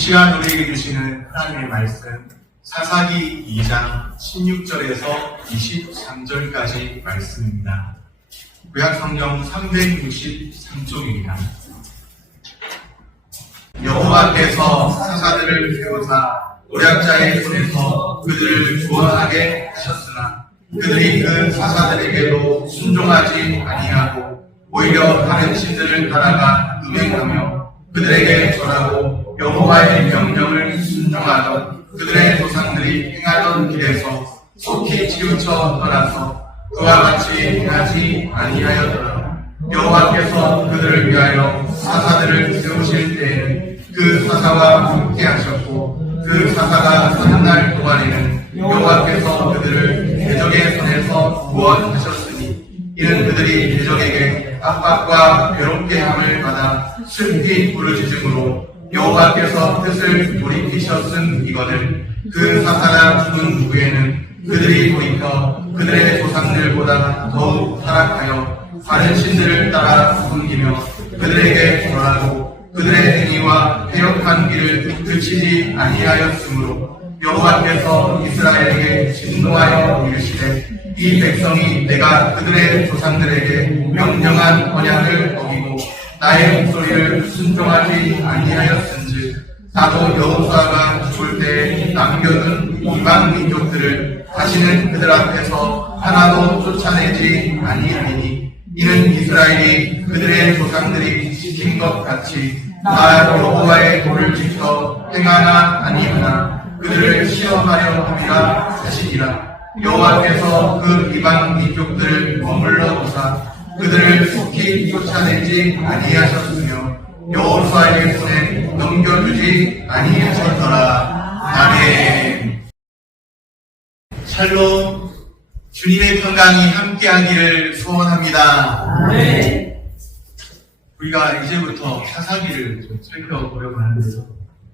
시간 우리에게 주시는 하나님의 말씀 사사기 2장 16절에서 23절까지 말씀입니다. 구약성경 363쪽입니다. 여호와께서 사사들을 세우사 노략자의 손에서 그들을 구원하게 하셨으나 그들이 그 사사들에게로 순종하지 아니하고 오히려 다른 신들을 따라가 음행하며 그들에게 절하고 여호와의 명령을 순종하던 그들의 조상들이 행하던 길에서 속히 치우쳐 떠나서 그와 같이 행하지 아니하였더라. 여호와께서 그들을 위하여 사사들을 세우실 때에는 그 사사와 함께 하셨고 그 사사가 사는 날 동안에는 여호와께서 그들을 대적의 손에서 구원하셨으니 이는 그들이 대적에게 압박과 괴롭게 함을 받아 슬피 부르짖음으로 여호와께서 뜻을 돌이키셨음이거늘. 그 사사가 죽은 후에는 그들이 돌이켜 그들의 조상들보다 더욱 타락하여 다른 신들을 따라 섬기며 그들에게 절하고 그들의 행위와 패역한 길을 그치지 아니하였으므로 여호와께서 이스라엘에게 진노하여 이르시되 이 백성이 내가 그들의 조상들에게 명령한 언약을 어기고 나의 목소리를 순종하지 아니하였은즉 나도 여호수아가 죽을 때 남겨둔 이방 민족들을 다시는 그들 앞에서 하나도 쫓아내지 아니하리니 이는 이스라엘이 그들의 조상들이 지킨 것 같이 나 여호와의 도를 지켜 행하나 아니하나 그들을 시험하려 함이라 하시니라. 여호와께서 그 이방 민족들을 머물러 두사 그들을 속히 쫓아내지 아니하셨으며 여호수아의 손에 넘겨주지 아니하셨더라. 아멘. 샬롬. 주님의 평강이 함께하기를 소원합니다. 아멘. 우리가 이제부터 사사기를 좀 살펴보려고 하는데요.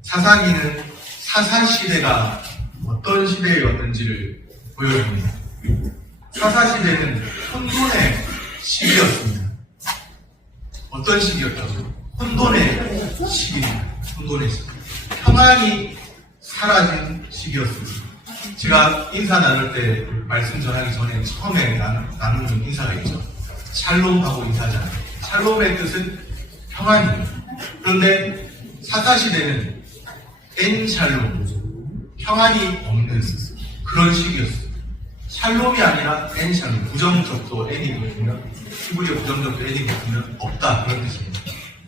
사사기는 사사시대가 어떤 시대였는지를 보여줍니다. 사사시대는 혼돈의 시기였습니다. 어떤 시기였다고요? 혼돈의 시기입니다. 혼돈의 시기. 평안이 사라진 시기였습니다. 제가 인사 나눌 때 말씀 전하기 전에 처음에 나누는 인사가 있죠. 샬롬하고 인사잖아요. 샬롬의 뜻은 평안입니다. 그런데 사사시대는 엔샬롬, 평안이 없는 그런 시기였어요. 샬롬이 아니라 엔샬롬, 부정적도 N이거든요. 히브리어 부정적도 N이거든요. 없다, 그런 뜻입니다.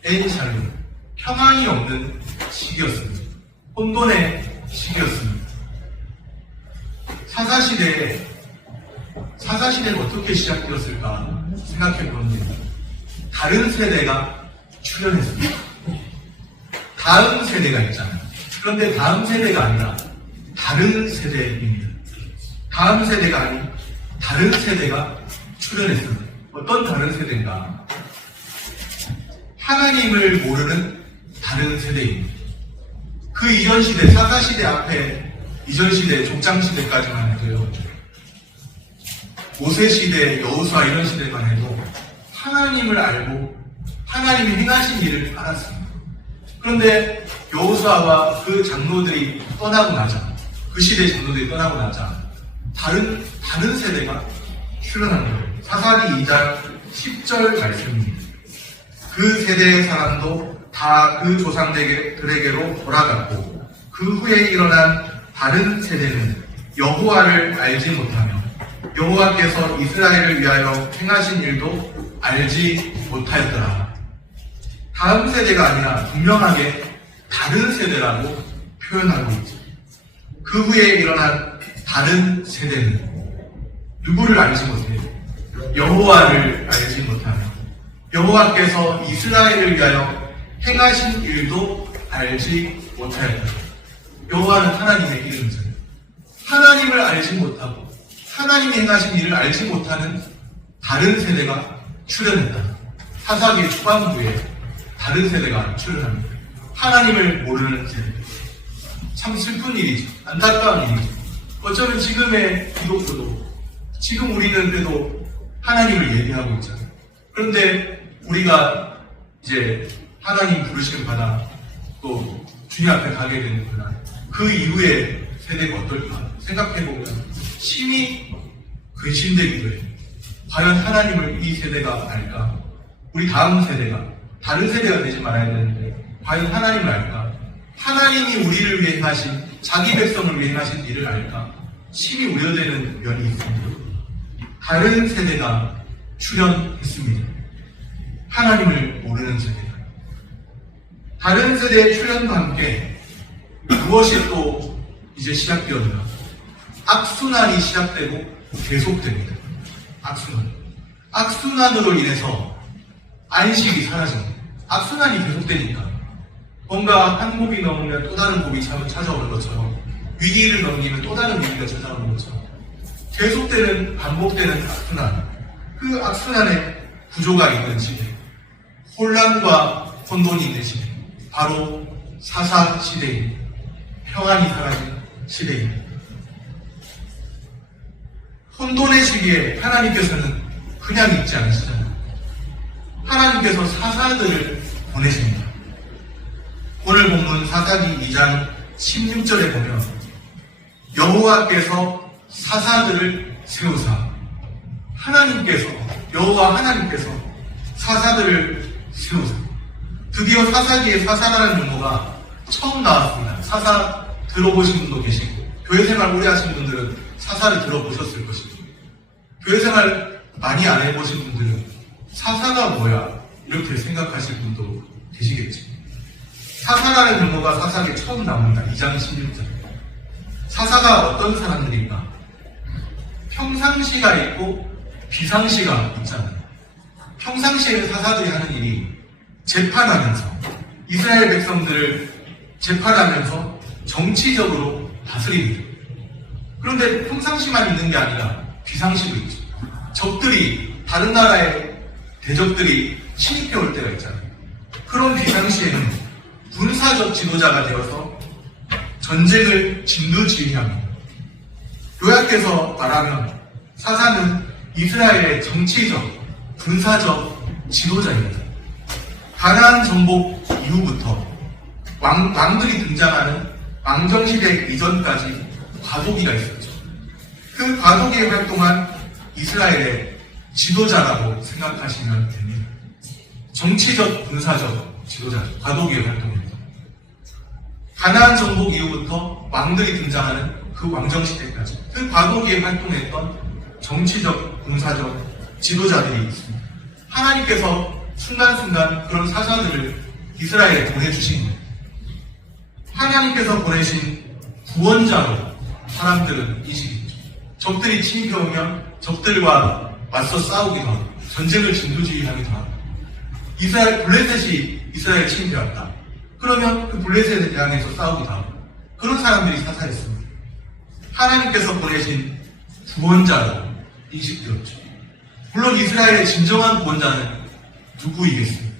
엔샬롬, 평안이 없는 시기였습니다. 혼돈의 시기였습니다. 사사시대는 어떻게 시작되었을까 생각해 보는데 다른 세대가 출현했습니다. 다음 세대가 있잖아요. 그런데 다음 세대가 아니라 다른 세대입니다. 다음 세대가 아닌 다른 세대가 출현했습니다. 어떤 다른 세대인가? 하나님을 모르는 다른 세대입니다. 그 이전 시대, 사사시대 앞에 이전 시대, 족장 시대까지만 해도요. 모세 시대, 여호수아 이런 시대만 해도 하나님을 알고 하나님이 행하신 일을 알았습니다. 그런데 여호수아와 그 장로들이 떠나고 나자, 그 시대의 장로들이 떠나고 나자 다른 세대가 출현한 거예요. 사사기 2장 10절 말씀입니다. 그 세대의 사람도 다 그 조상들에게로 돌아갔고 그 후에 일어난 다른 세대는 여호와를 알지 못하며 여호와께서 이스라엘을 위하여 행하신 일도 알지 못하였더라. 다음 세대가 아니라 분명하게 다른 세대라고 표현하고 있죠. 그 후에 일어난 다른 세대는 누구를 알지 못해요? 여호와를 알지 못하며 여호와께서 이스라엘을 위하여 행하신 일도 알지 못하였다. 여호와는 하나님의 이름이잖아요. 하나님을 알지 못하고 하나님이 행하신 일을 알지 못하는 다른 세대가 출현했다. 사사기 초반부에 다른 세대가 출현합니다. 하나님을 모르는 세대. 참 슬픈 일이죠. 안타까운 일이죠. 어쩌면 지금의 기독교도 지금 우리는 그래도 하나님을 예비하고 있잖아요. 그런데 우리가 이제 하나님 부르심을 받아 또 주님 앞에 가게 되는구나. 그 이후에 세대가 어떨까 생각해보면 심히 근심되기도 해요. 과연 하나님을 이 세대가 알까? 우리 다음 세대가 다른 세대가 되지 말아야 되는데 과연 하나님을 알까? 하나님이 우리를 위해 하신 자기 백성을 위해 하신 일을 알까? 심히 우려되는 면이 있습니다. 다른 세대가 출현했습니다. 하나님을 모르는 세대가. 다른 세대의 출현과 함께 무엇이 또 이제 시작되었나? 악순환이 시작되고 계속됩니다. 악순환으로 인해서 안식이 사라집니다. 악순환이 계속되니까 뭔가 한 곱이 넘으면 또 다른 곱이 찾아오는 것처럼 위기를 넘기면 또 다른 위기가 찾아오는 것처럼 계속되는 반복되는 악순환. 그 악순환의 구조가 있는 시대, 혼란과 혼돈이 있는 시대, 바로 사사 시대입니다. 평안이 사라진 시대입니다. 혼돈의 시기에 하나님께서는 그냥 있지 않으시잖아요. 하나님께서 사사들을 보내십니다. 오늘 본문 사사기 2장 16절에 보면 여호와께서 사사들을 세우사, 여호와 하나님께서 사사들을 세우사. 드디어 사사기에 사사라는 용어가 처음 나왔습니다. 사사 들어보신 분도 계시고 교회 생활 오래 하신 분들은 사사를 들어보셨을 것이고 교회 생활 많이 안 해보신 분들은 사사가 뭐야? 이렇게 생각하실 분도 계시겠죠. 사사라는 용어가 사사기에 처음 나옵니다. 2장 16절. 사사가 어떤 사람들인가? 평상시가 있고 비상시가 있잖아요. 평상시에는 사사들이 하는 일이 재판하면서 이스라엘 백성들을 재판하면서 정치적으로 다스립니다. 그런데 평상시만 있는 게 아니라 비상시도 있죠. 다른 나라의 대적들이 침입해 올 때가 있잖아요. 그런 비상시에는 군사적 지도자가 되어서 전쟁을 진두지휘합니다. 요약해서 말하면 사사는 이스라엘의 정치적, 군사적 지도자입니다. 가나안 정복 이후부터 왕들이 등장하는 왕정시대 이전까지 과도기가 있었죠. 그 과도기에 활동한 이스라엘의 지도자라고 생각하시면 됩니다. 정치적, 군사적 지도자죠. 과도기에 활동합니다. 가나안 정복 이후부터 왕들이 등장하는 그 왕정시대까지 그 과도기에 활동했던 정치적, 군사적 지도자들이 있습니다. 하나님께서 순간순간 그런 사사들을 이스라엘에 보내주십니다. 하나님께서 보내신 구원자로 사람들은 인식했죠. 적들이 침입해오면 적들과 맞서 싸우기도 하고 전쟁을 진두지휘하기도 하고 블레셋이 이스라엘에 침입해왔다. 그러면 그 블레셋에 대항해서 싸우기도 하고 그런 사람들이 사사였습니다. 하나님께서 보내신 구원자로 인식되었죠. 물론 이스라엘의 진정한 구원자는 누구이겠습니까?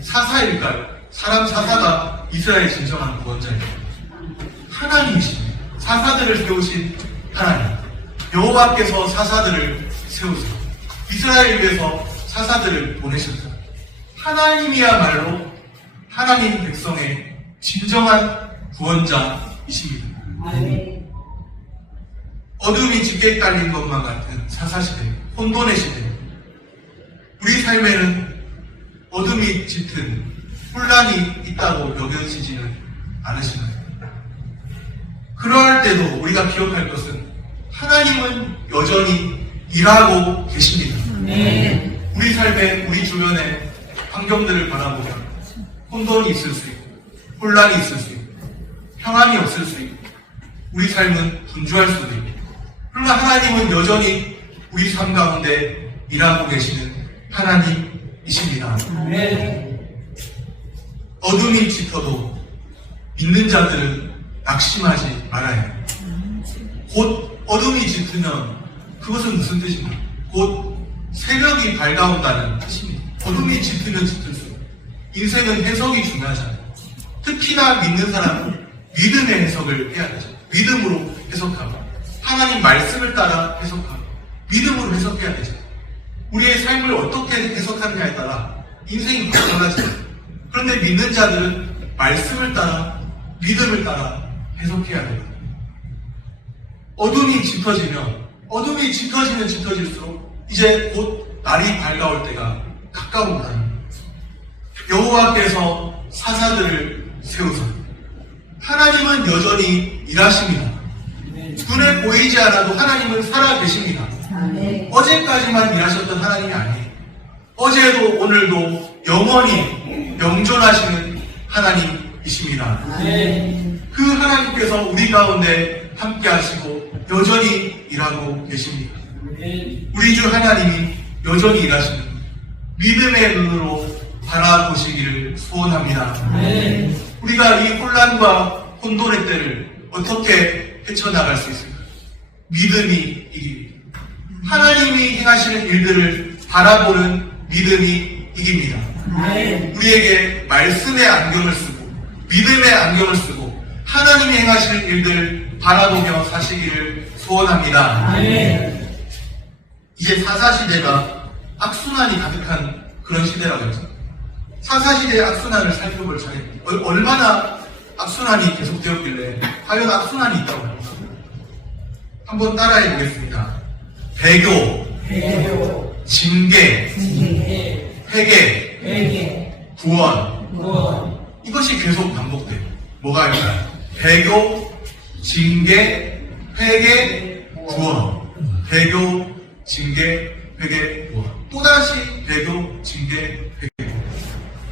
사사일까요? 사람 사사가 이스라엘의 진정한 구원자입니다. 하나님이십니다. 사사들을 세우신 하나님. 여호와께서 사사들을 세우세요. 이스라엘을 위해서 사사들을 보내셨다. 하나님이야말로 하나님 백성의 진정한 구원자이십니다. 어둠이 짙게 깔린 것만 같은 사사시대, 혼돈의 시대. 우리 삶에는 어둠이 짙은 혼란이 있다고 여겨지지는 않으시나요? 그럴 때도 우리가 기억할 것은 하나님은 여전히 일하고 계십니다. 우리 삶에, 우리 주변의 환경들을 바라보면 혼돈이 있을 수 있고, 혼란이 있을 수 있고, 평안이 없을 수 있고, 우리 삶은 분주할 수도 있고, 그러나 하나님은 여전히 우리 삶 가운데 일하고 계시는 하나님이십니다. 어둠이 짙어도 믿는 자들은 낙심하지 말아야 해요. 곧 어둠이 짙으면 그것은 무슨 뜻인가? 곧 새벽이 밝아온다는 뜻입니다. 어둠이 짙으면 짙을수록 인생은 해석이 중요하잖아요. 특히나 믿는 사람은 믿음의 해석을 해야 되죠. 믿음으로 해석하고 하나님 말씀을 따라 해석하고 믿음으로 해석해야 되죠. 우리의 삶을 어떻게 해석하느냐에 따라 인생이 달라져요. 그런데 믿는 자들은 말씀을 따라 믿음을 따라 해석해야 돼요. 어둠이 짙어지면 짙어질수록 이제 곧 날이 밝아올 때가 가까운다는 거예요. 여호와께서 사사들을 세우사 하나님은 여전히 일하십니다. 눈에 보이지 않아도 하나님은 살아계십니다. 어제까지만 일하셨던 하나님이 아니에요. 어제도 오늘도 영원히 영존하시는 하나님이십니다. 그 하나님께서 우리 가운데 함께 하시고 여전히 일하고 계십니다. 우리 주 하나님이 여전히 일하시는 믿음의 눈으로 바라보시기를 소원합니다. 우리가 이 혼란과 혼돈의 때를 어떻게 헤쳐나갈 수 있을까요? 믿음이 이깁니다. 하나님이 행하시는 일들을 바라보는 믿음이 이깁니다. 우리에게 말씀의 안경을 쓰고 믿음의 안경을 쓰고 하나님이 행하시는 일들을 바라보며 사시기를 소원합니다. 이제 사사시대가 악순환이 가득한 그런 시대라고 했죠. 사사시대의 악순환을 살펴볼 차례입니다. 얼마나 악순환이 계속되었길래 과연 악순환이 있다고 합니다. 한번 따라해 보겠습니다. 배교, 징계, 회개, 구원. 이것이 계속 반복돼요. 뭐가 있나요? 배교, 징계, 회개, 구원. 배교, 징계, 회개, 구원. 또다시 배교, 징계, 회개.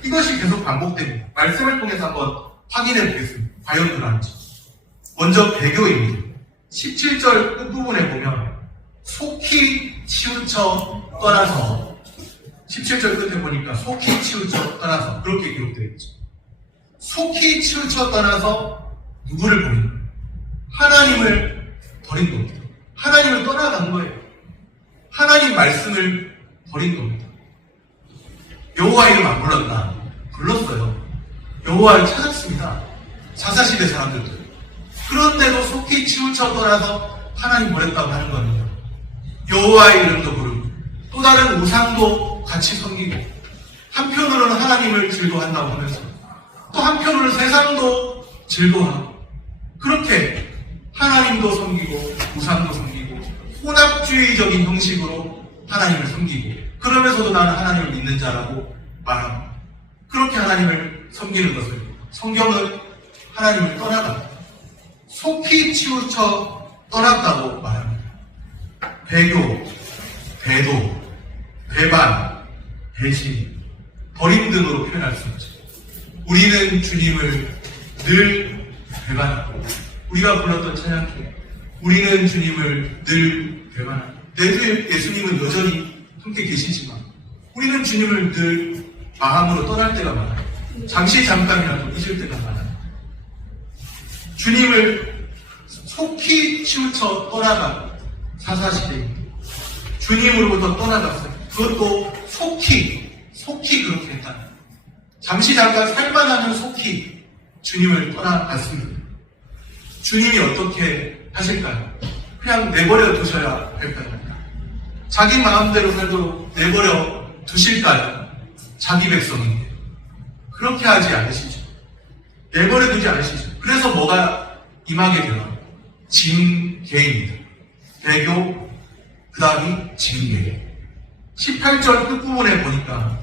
이것이 계속 반복됩니다. 말씀을 통해서 한번 확인해 보겠습니다. 과연 그런지. 먼저 배교입니다. 17절 끝부분에 보면 속히 치우쳐 떠나서 17절 끝에 보니까 속히 치우쳐 떠나서 그렇게 기록되어 있죠. 속히 치우쳐 떠나서 누구를 버린 거예요? 하나님을 버린 겁니다. 하나님을 떠나간 거예요. 하나님 말씀을 버린 겁니다. 여호와 이름 안 불렀나? 불렀어요. 여호와를 찾았습니다. 사사시대 사람들도. 그런데도 속히 치우쳐 떠나서 하나님 버렸다고 하는 겁니다. 여호와의 이름도 부르고 또 다른 우상도 같이 섬기고 한편으로는 하나님을 즐거워한다고 하면서 또 한편으로는 세상도 즐거워하고 그렇게 하나님도 섬기고 우상도 섬기고 혼합주의적인 형식으로 하나님을 섬기고 그러면서도 나는 하나님을 믿는 자라고 말하고 그렇게 하나님을 섬기는 것을 성경은 하나님을 떠나다 속히 치우쳐 떠났다고 말합니다. 배교, 배도, 배반, 배신, 버림 등으로 표현할 수 있죠. 우리는 주님을 늘 배반하고 우리가 불렀던 찬양 중에 우리는 주님을 늘 배반하고 내 예수님은 여전히 함께 계시지만 우리는 주님을 늘 마음으로 떠날 때가 많아요. 잠깐이라도 잊을 때가 많아요. 주님을 속히 치우쳐 떠나간 사사시대입니다. 주님으로부터 떠나갔어요. 그것도 속히 그렇게 했다. 잠깐 살만하면 속히 주님을 떠나갔습니다. 주님이 어떻게 하실까요? 그냥 내버려 두셔야 할까요? 자기 마음대로 살도록 내버려 두실까요? 자기 백성인데 그렇게 하지 않으시죠. 내버려 두지 않으시죠. 그래서 뭐가 임하게 되나? 징계입니다. 배교, 그 다음이 징계. 18절 끝부분에 보니까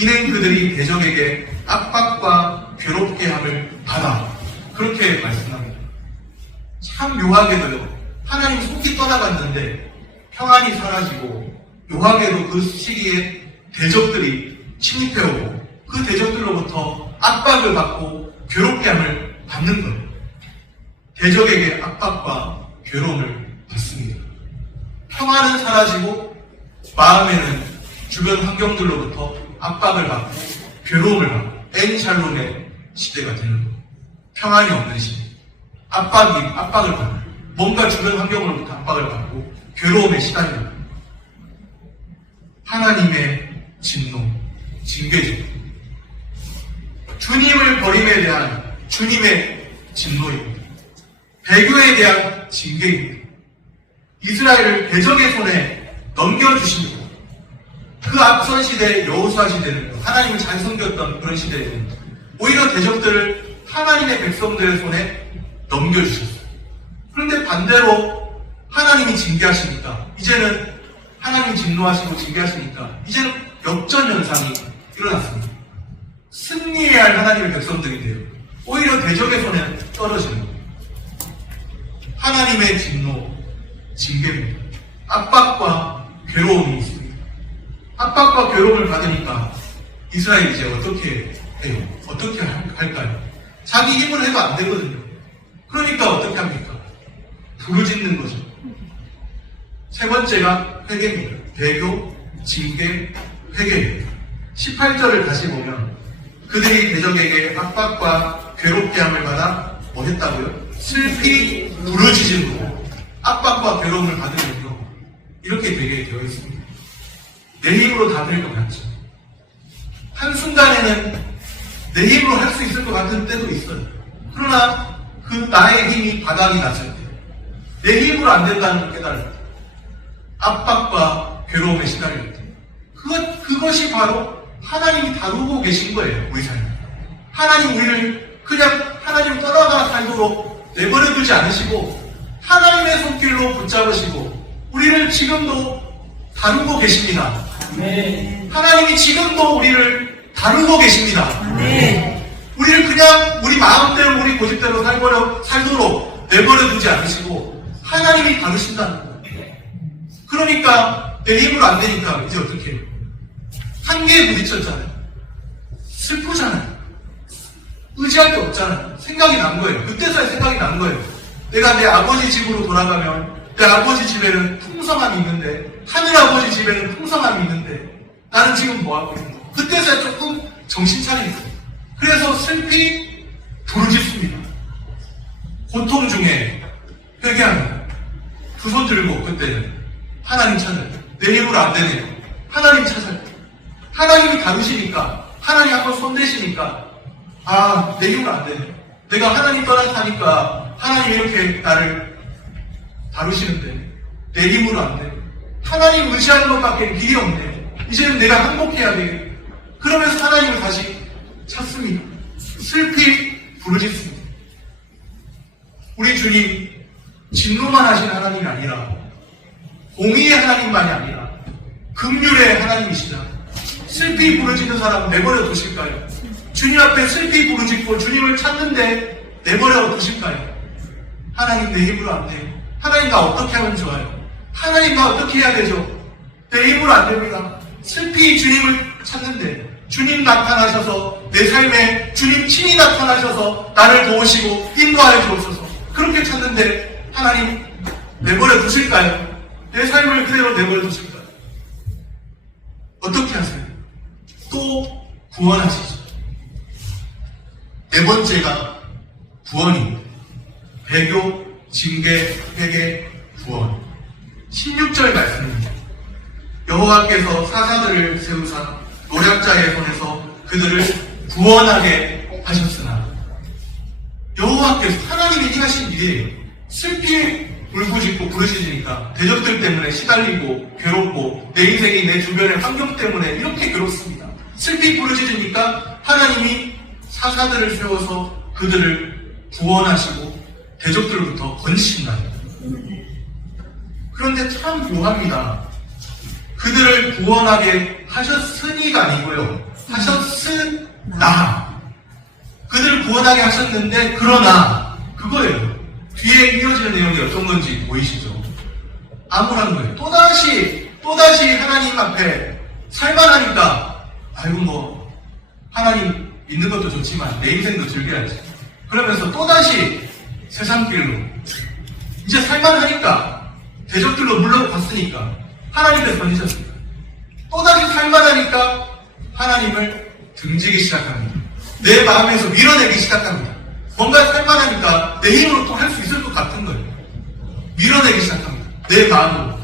이는 그들이 대적에게 압박과 괴롭게 함을 받아 그렇게 말씀합니다. 참 묘하게도요. 하나님 속히 떠나갔는데 평안이 사라지고 묘하게도 그 시기에 대적들이 침입해오고 그 대적들로부터 압박을 받고 괴롭게 함을 받는 거예요. 대적에게 압박과 괴로움을 받습니다. 평안은 사라지고 마음에는 주변 환경들로부터 압박을 받고 괴로움을 받고 엔샬롬의 시대가 되는 거예요. 평안이 없는 시대. 압박을 받고 뭔가 주변 환경으로부터 압박을 받고 괴로움에 시달립니다. 하나님의 진노, 징계죠. 주님을 버림에 대한 주님의 진노입니다. 배교에 대한 징계입니다. 이스라엘을 대적의 손에 넘겨주십니다. 그 앞선 시대 여호수아 시대는 하나님을 잘 섬겼던 그런 시대에는 오히려 대적들을 하나님의 백성들의 손에 넘겨주셨어요. 그런데 반대로 하나님이 징계하시니까, 이제는 하나님이 진노하시고 징계하시니까 이제는 역전 현상이 일어났습니다. 승리해야 할 하나님의 백성들인데요, 오히려 대적의 손에 떨어지는 거예요. 하나님의 진노, 징계입니다. 압박과 괴로움이 있습니다. 압박과 괴로움을 받으니까 이스라엘이 이제 어떻게 해요? 어떻게 할까요? 자기 힘으로 해도 안 되거든요. 그러니까 어떻게 합니까? 부르짖는 거죠. 세 번째가 회개입니다. 배교, 징계, 회개입니다. 18절을 다시 보면 그들이 대적에게 압박과 괴롭게 함을 받아 뭐 했다고요? 슬피 부르짖음으로 압박과 괴로움을 받으면요, 이렇게 되게 되어 있습니다. 내 힘으로 다 될 것 같죠. 한순간에는 내 힘으로 할 수 있을 것 같은 때도 있어요. 그러나 그 나의 힘이 바닥이 났을 때, 내 힘으로 안 된다는 걸 깨달을 때, 압박과 괴로움에 시달릴 때, 그것이 바로 하나님이 다루고 계신 거예요, 우리 삶에. 하나님 우리를 그냥 하나님 떠나가 살도록 내버려두지 않으시고 하나님의 손길로 붙잡으시고 우리를 지금도 다루고 계십니다. 아멘. 하나님이 지금도 우리를 다루고 계십니다. 아멘. 우리를 그냥 우리 마음대로 우리 고집대로 살도록 내버려두지 않으시고 하나님이 다루신다는 거예요. 그러니까 내 힘으로 안 되니까 이제 어떻게 해요? 한계에 부딪혔잖아요. 슬프잖아요. 의지할 게 없잖아요. 생각이 난 거예요. 그때서야 생각이 난 거예요. 내가 내 아버지 집으로 돌아가면 내 아버지 집에는 풍성함이 있는데, 하늘 아버지 집에는 풍성함이 있는데 나는 지금 뭐하고 있는 거야? 그때서야 조금 정신 차리는 거예요. 그래서 슬피 부르짖습니다. 고통 중에 회개합니다. 두 손 들고 그때는 하나님 찾아요. 내 힘으로 안 되네요. 하나님 찾아요. 하나님이 다루시니까, 하나님 한번 손대시니까, 내 힘으로 안 되네. 내가 하나님 떠나서 사니까 하나님 이렇게 나를 다루시는데 내 힘으로 안 돼. 하나님 의지하는 것밖에 길이 없네. 이제는 내가 항복해야 돼. 그러면서 하나님을 다시 찾습니다. 슬피 부르짖습니다. 우리 주님 진노만 하신 하나님이 아니라 공의의 하나님만이 아니라 긍휼의 하나님이시다. 슬피 부르짖는 사람 내버려 두실까요? 주님 앞에 슬피 부르짖고 주님을 찾는데 내버려 두실까요? 하나님 내 힘으로 안 돼요. 하나님 나 어떻게 하면 좋아요? 하나님 나 어떻게 해야 되죠? 내 힘으로 안 됩니다. 슬피 주님을 찾는데 주님 나타나셔서 내 삶에 주님 친히 나타나셔서 나를 도우시고 인도하여 주옵소서. 그렇게 찾는데 하나님 내버려 두실까요? 내 삶을 그대로 내버려 두실까요? 어떻게 하세요? 또 구원하시죠. 네 번째가 구원입니다. 배교, 징계, 회개, 구원. 16절 말씀입니다. 여호와께서 사사들을 세우사 노략자의 손에서 그들을 구원하게 하셨으나, 여호와께서 하나님이 행하신 일이에요. 슬피 울부짖고 부르짖으니까 대적들 때문에 시달리고 괴롭고 내 인생이 내 주변의 환경 때문에 이렇게 괴롭습니다. 슬피 부르짖으니까 하나님이 사사들을 세워서 그들을 구원하시고 대적들로부터 건지신다. 그런데 참 묘합니다. 그들을 구원하게 하셨으니가 아니고요, 하셨으나. 그들을 구원하게 하셨는데 그러나 그거예요. 뒤에 이어지는 내용이 어떤 건지 보이시죠? 암울한 거예요. 또다시 하나님 앞에 살만하니까 아이고 뭐 하나님 믿는 것도 좋지만 내 인생도 즐겨야지. 그러면서 또다시 세상 길로 이제 살만하니까 대적들로 물러갔으니까 하나님께 던지셨습니다. 또다시 살만하니까 하나님을 등지기 시작합니다. 내 마음에서 밀어내기 시작합니다. 뭔가 살만하니까 내 힘으로 또 할 수 있을 것 같은 거예요. 밀어내기 시작합니다. 내 마음으로.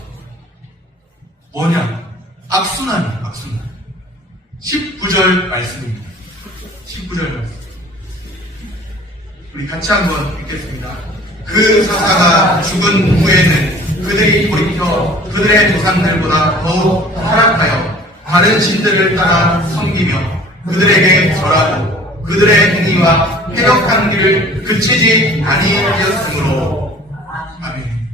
뭐냐? 악순환이에요. 악순환. 19절 말씀입니다. 19절 말씀. 우리 같이 한번 읽겠습니다. 그 사사가 죽은 후에는 그들이 돌이켜 그들의 조상들보다 더욱 타락하여 다른 신들을 따라 섬기며 그들에게 절하고 그들의 행위와 해역한 길을 그치지 아니하였으므로. 아멘.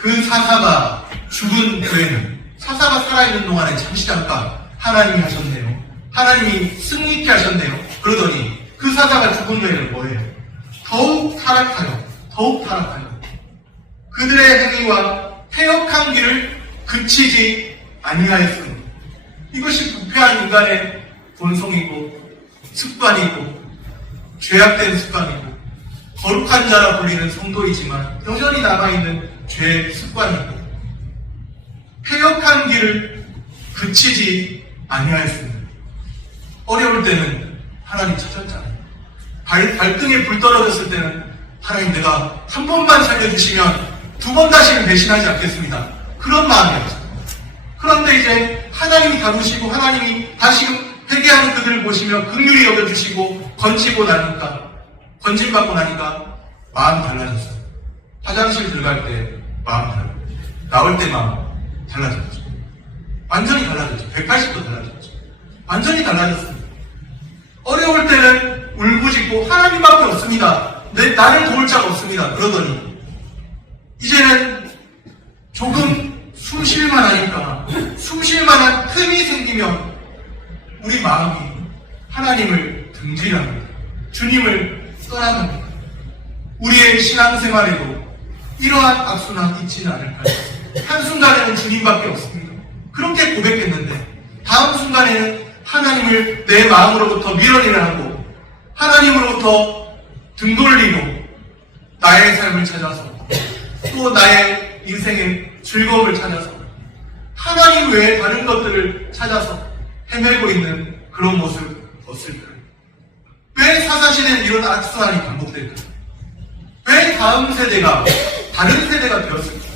그 사사가 죽은 후에는, 사사가 살아있는 동안에 잠시 잠깐 하나님이 하셨네요. 하나님이 승리 있게 하셨네요. 그러더니 그 사사가 죽은 후에는 뭐예요? 더욱 타락하여 그들의 행위와 패역한 길을 그치지 아니하였으므로. 이것이 부패한 인간의 본성이고 습관이고 죄악된 습관이고 거룩한 자라 불리는 성도이지만 여전히 남아있는 죄의 습관이고 패역한 길을 그치지 아니하였습니다. 어려울 때는 하나님 찾았잖아요. 발등에 불 떨어졌을 때는 하나님, 내가 한 번만 살려주시면 두 번 다시는 배신하지 않겠습니다. 그런 마음이었죠. 그런데 이제 하나님이 다루시고 하나님이 다시금 회개하는 그들을 보시며 긍휼히 여겨주시고 건짐받고 나니까 마음이 달라졌어요. 화장실 들어갈 때 마음 달라졌어요. 나올 때 마음 달라졌죠. 완전히 달라졌죠. 180도 달라졌죠. 완전히 달라졌습니다. 어려울 때는 울부짖고 하나님밖에 없습니다. 나를 도울 자가 없습니다. 그러더니 이제는 조금 숨 쉴만하니까 숨 쉴만한 틈이 생기면 우리 마음이 하나님을 등지합니다. 주님을 떠나갑니다. 우리의 신앙생활에도 이러한 악순환 있지는 않을까요? 한순간에는 주님밖에 없습니다. 그렇게 고백했는데 다음 순간에는 하나님을 내 마음으로부터 밀어내려 하고 하나님으로부터 등 돌리고 나의 삶을 찾아서 또 나의 인생의 즐거움을 찾아서 하나님 외에 다른 것들을 찾아서 헤매고 있는 그런 모습 없을까요? 왜 사사시대는 이런 악순환이 반복될까요? 왜 다음 세대가 다른 세대가 되었을까요?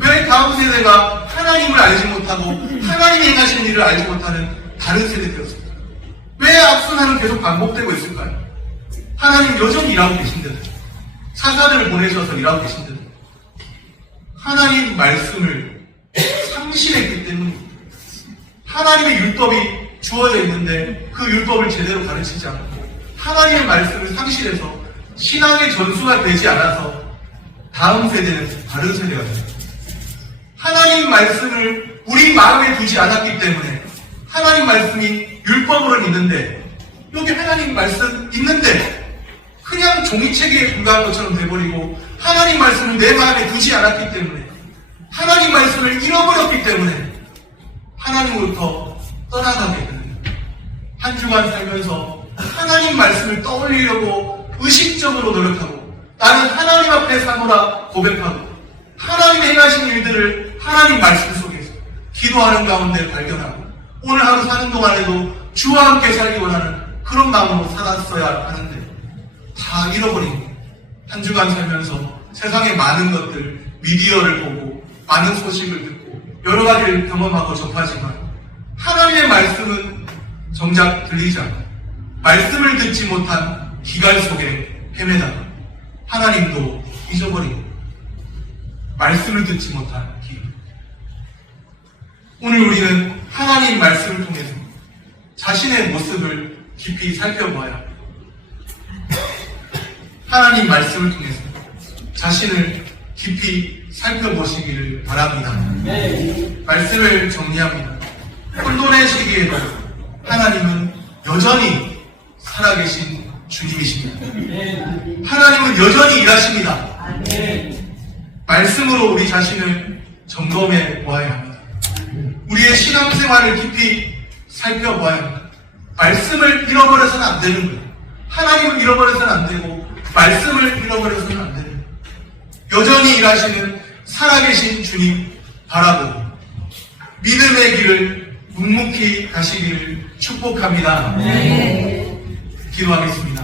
왜 다음 세대가 하나님을 알지 못하고 하나님이 행하시는 일을 알지 못하는 다른 세대 되었을까요? 왜 악순환은 계속 반복되고 있을까요? 하나님 여전히 일하고 계신데도, 사사들을 보내셔서 일하고 계신데도 하나님 말씀을 상실했기 때문입니다. 하나님의 율법이 주어져 있는데 그 율법을 제대로 가르치지 않고 하나님의 말씀을 상실해서 신앙의 전수가 되지 않아서 다음 세대는 다른 세대가 됩니다. 하나님 말씀을 우리 마음에 두지 않았기 때문에 하나님 말씀이 율법으로는 있는데 여기 하나님 말씀 있는데 그냥 종이책에 불과한 것처럼 돼버리고 하나님 말씀을 내 마음에 두지 않았기 때문에 하나님 말씀을 잃어버렸기 때문에 하나님으로부터 떠나가게 됩니다. 한 주간 살면서 하나님 말씀을 떠올리려고 의식적으로 노력하고 나는 하나님 앞에 사노라 고백하고 하나님의 행하신 일들을 하나님 말씀 속에서 기도하는 가운데 발견하고 오늘 하루 사는 동안에도 주와 함께 살기 원하는 그런 마음으로 살았어야 하는데 다 잃어버린 한 주간 살면서 세상의 많은 것들, 미디어를 보고 많은 소식을 듣고 여러 가지를 경험하고 접하지만 하나님의 말씀은 정작 들리지 않고 말씀을 듣지 못한 기갈 속에 헤매다가 하나님도 잊어버리고 말씀을 듣지 못한 기갈. 오늘 우리는 하나님 말씀을 통해서 자신의 모습을 깊이 살펴봐야 합니다. 하나님 말씀을 통해서 자신을 깊이 살펴보시기를 바랍니다. 말씀을 정리합니다. 혼돈의 시기에도 하나님은 여전히 살아계신 주님이십니다. 하나님은 여전히 일하십니다. 말씀으로 우리 자신을 점검해 보아야 합니다. 우리의 신앙생활을 깊이 살펴보아야 합니다. 말씀을 잃어버려서는 안 되는 거예요. 하나님을 잃어버려서는 안 되고 말씀을 잃어버려서는 안 됩니다. 여전히 일하시는 살아계신 주님 바라보고 믿음의 길을 묵묵히 가시기를 축복합니다. 기도하겠습니다.